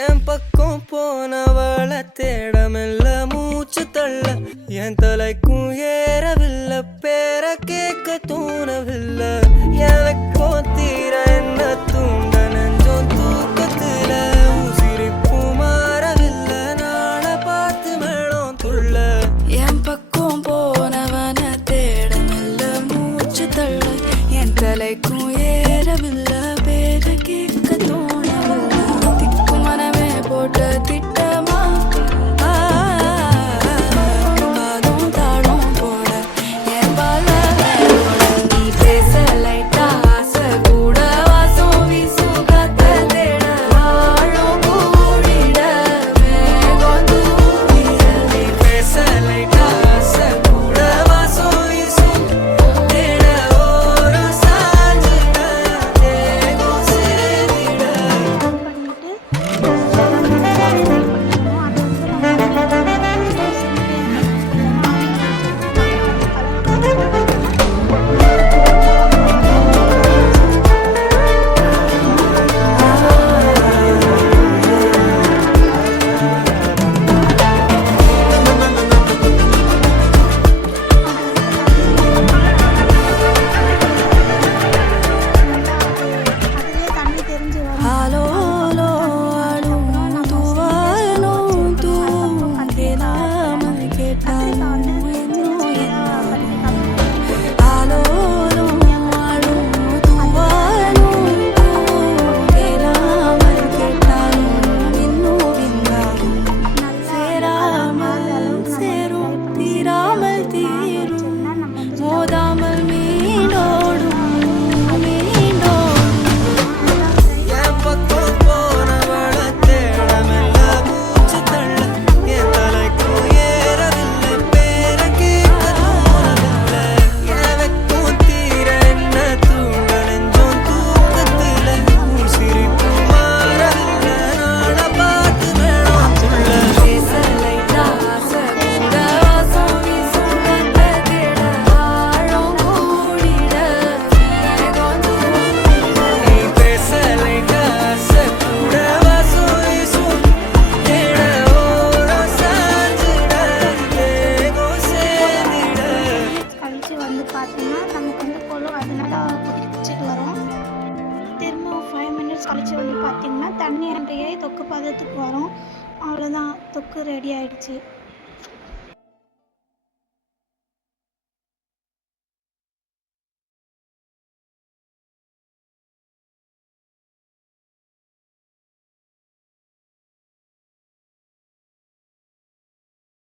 என் பக்கம் போனவள தேடமில்ல மூச்சு தள்ள என் தலைக்கும் ஏறவில்லை பேர கேட்க தோணவில்லை எனக்கோ தீர என்ன தூண்ட நெஞ்சோம் தூக்கத்துல உசிரிப்பு மாறவில்லை நாள பார்த்து மேளம் துள்ள என் பக்கம் போனவன தேடமில்ல மூச்சு தள்ள என் தலைக்கும் ஏறவில்லை பேர கேட்க தோணவில்லை திக்கு மனமே போட்ட திட்டமா பாதம் தாளம் போட என் பால நீ பேச லைட்டா ஆசை கூட வாசம் வீசும் காத்த தேட ஆழம் கூடிட வேகம் தூவிட நீ பேச லைட்டா ஆசை கூட வாசம் வீசும் தேட ஓரம் சாஞ்சிட தேகம் சேர்ந்திட கழிச்சு வந்து பார்த்தீங்கன்னா தண்ணி அண்டையே தொக்கு பதத்துக்கு வரும். அவ்வளோதான், தொக்கு ரெடி ஆயிடுச்சு.